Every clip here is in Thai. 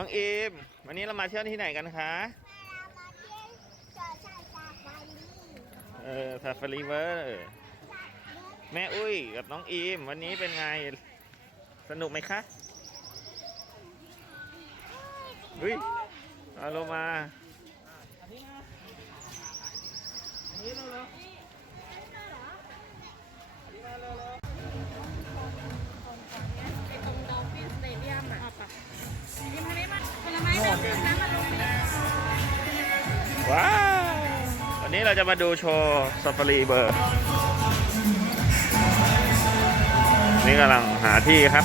น้องเอมวันนี้เรามาเที่ยวที่ไหนกันคะเออซาฟารีเวอร์แม่อุ้ยกับน้องอีมวันนี้เป็นไงสนุกไหมคะอุ้ยเอาลงมาไอ้ ว้าววันนี้เราจะมาดูโชว์ซาฟารีเบอร์นี่กำลังหาที่ครับ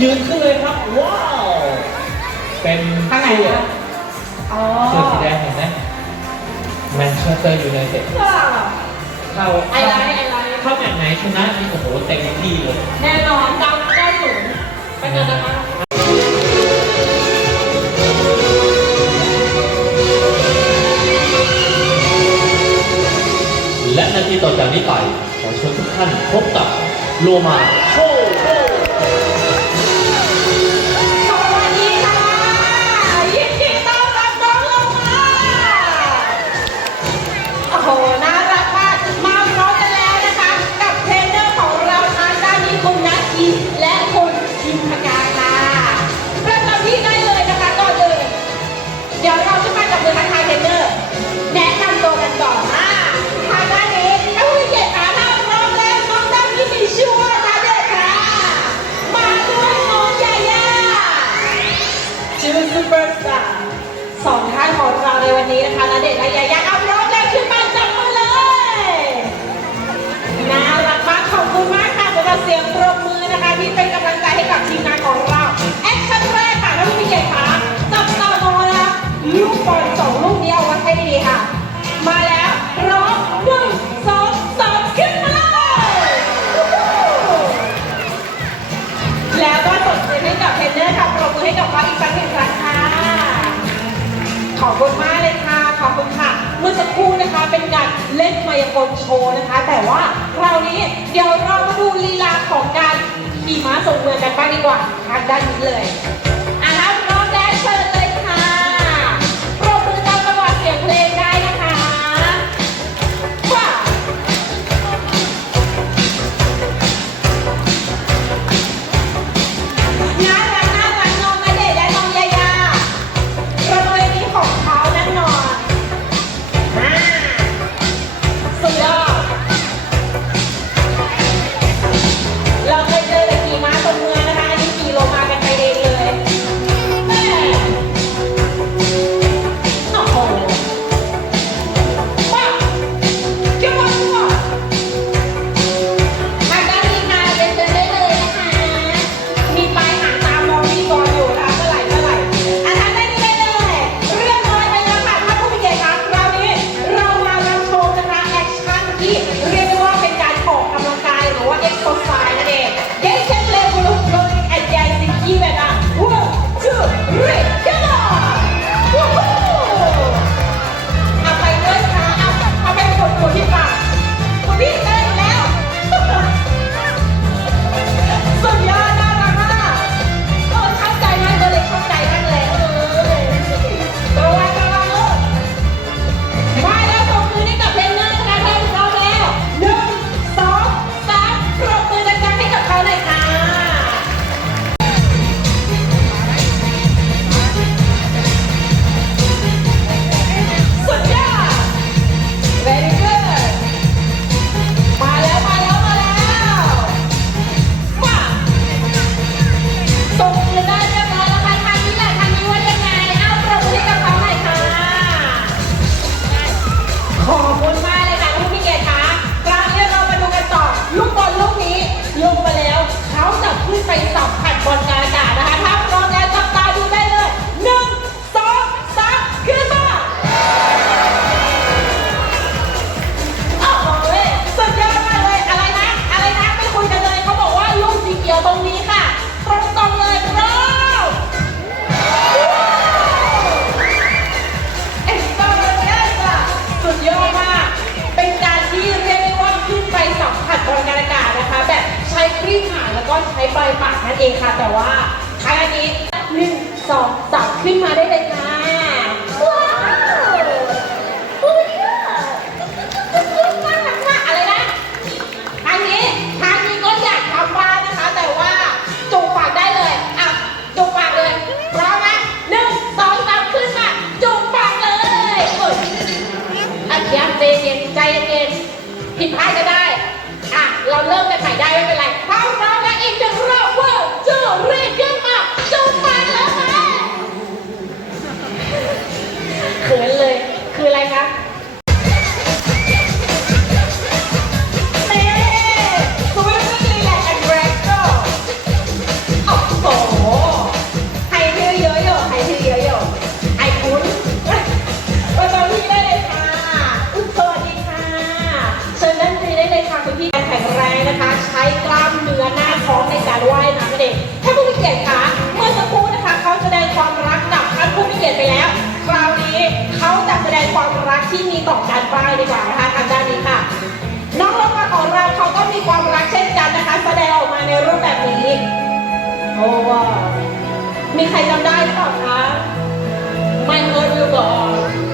ยืนขึ้นเลยครับ ว้าว เป็นข้างไหนเสื้อคะอ๋อเสื้อสีแดงเห็นไหมแมนเชสเตอร์ยูไนเต็ดเข้าไอไลท์ไอไลท์เข้าแบบไหนชนะนี่โอ้โหเต็มที่เลย แน่นอนเก้าเก้าศูนย์ไปกันนะคะและนาทีต่อจากนี้ไป ขอเชิญทุกท่านพบกับโลมาโช ยากลโชว์นะคะ แต่ว่าคราวนี้เดี๋ยวเรามาดูลีลาของการขี่ม้าส่งเมืองกันบ้างดีกว่าทางด้านนี้เลย ล้วก็ใช้ปลายปากนั่นเองค่ะ แต่ว่าใช้อันนี้หนึ่งสองสามขึ้นมาได้เลยค่ะ ว้าวโอ้ยเยอะน่ารักมากอะไรนะทางนี้ทางนี้ก็อยากทำบ้านนะคะ แต่ว่าจุกปากได้เลยอะจุกปากเลยพร้อมนะหนึ่งสองสามขึ้นมาจุกปากเลยกดอันเดียวใจเย็นใจเย็นผิดพลาดก็ได้่ะ เราเริ่มกันใหม่ได้ไม่เป็นไรเอาพร้อมแล้อีกหนึ่งรอบเวอร์จูริก มีใครจำได้หรือเปล่าคะ ไม่เคิร์ดวิวบอก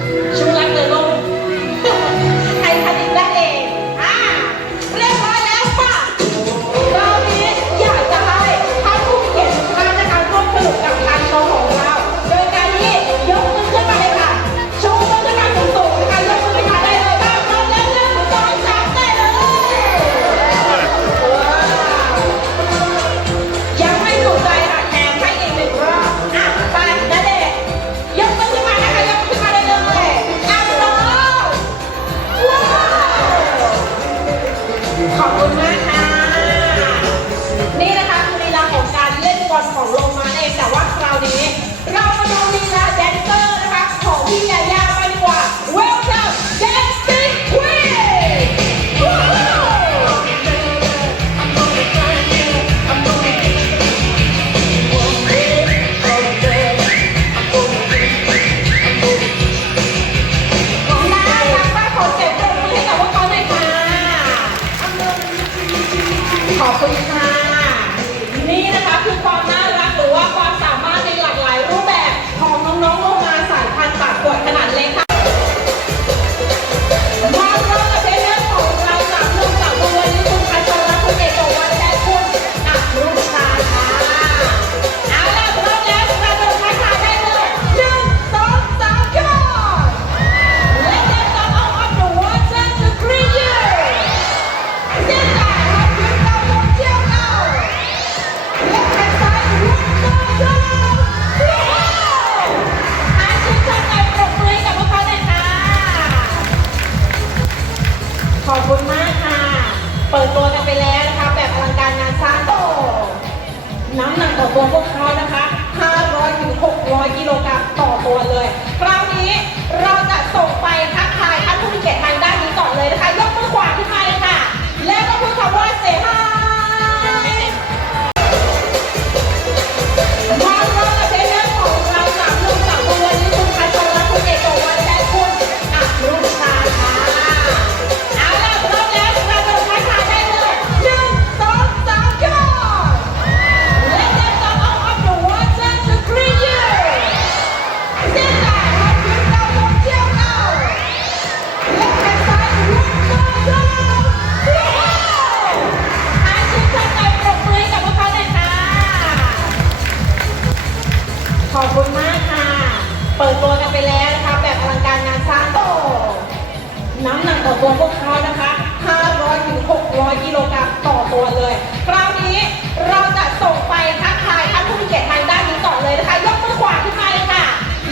เราจะส่งไปทักทายท่านผู้มีเกียรติทางด้านนี้ก่อนเลยนะคะ ยกมือขวาขึ้นมาเลยค่ะ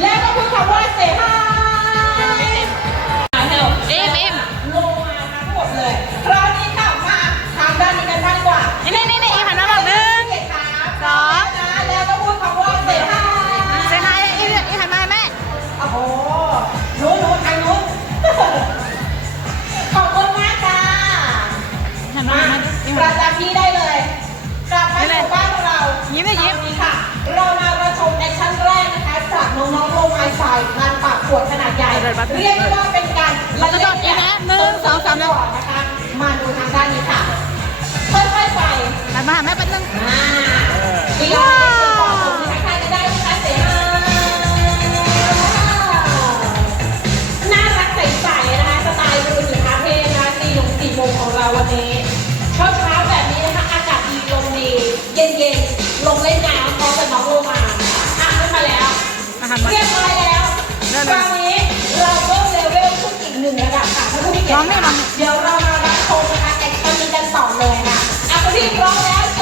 แล้วก็พูดคำว่าเสีซฮายเอ็มเอ็มลงมาทั้งหมดเลยคราวนี้ค่ะมาทางด้านนี้กันบ้างดีกว่านี่นี่นี่หันมาแบบหนึ่งสองแล้วก็พูดคำว่าเสีซฮายเซฮายอีอีหันมาแม่โอ้โหรู้รู้ทางรู้ขอบคุณมากค่ะหันมาประจ เรามาประชมแอคชั่นแรกนะคะจากน้องๆโลมาสายมันปากขวดขนาดใหญ่ เรียกได้ว่าเป็นการละเล่นอย่างหนึ่งสองสามแล้วนะคะมาดูทางด้านนี้ค่ะค่อยๆใส่มาแม่เป็นหนึ่งอีเรอบ เรียบร้อยแล้วได้เลยคราวนี้เราเพิ่มเลเวลขึ้นอีกหนึ่งระดับค่ะท่านผู้มีเกียรน้องตินี่น้องนี่เดี๋ยวเรามารับชมนะคะแอคชั่นนี้กันต่อเลยค่ะอะคนที่พร้อมแล้ว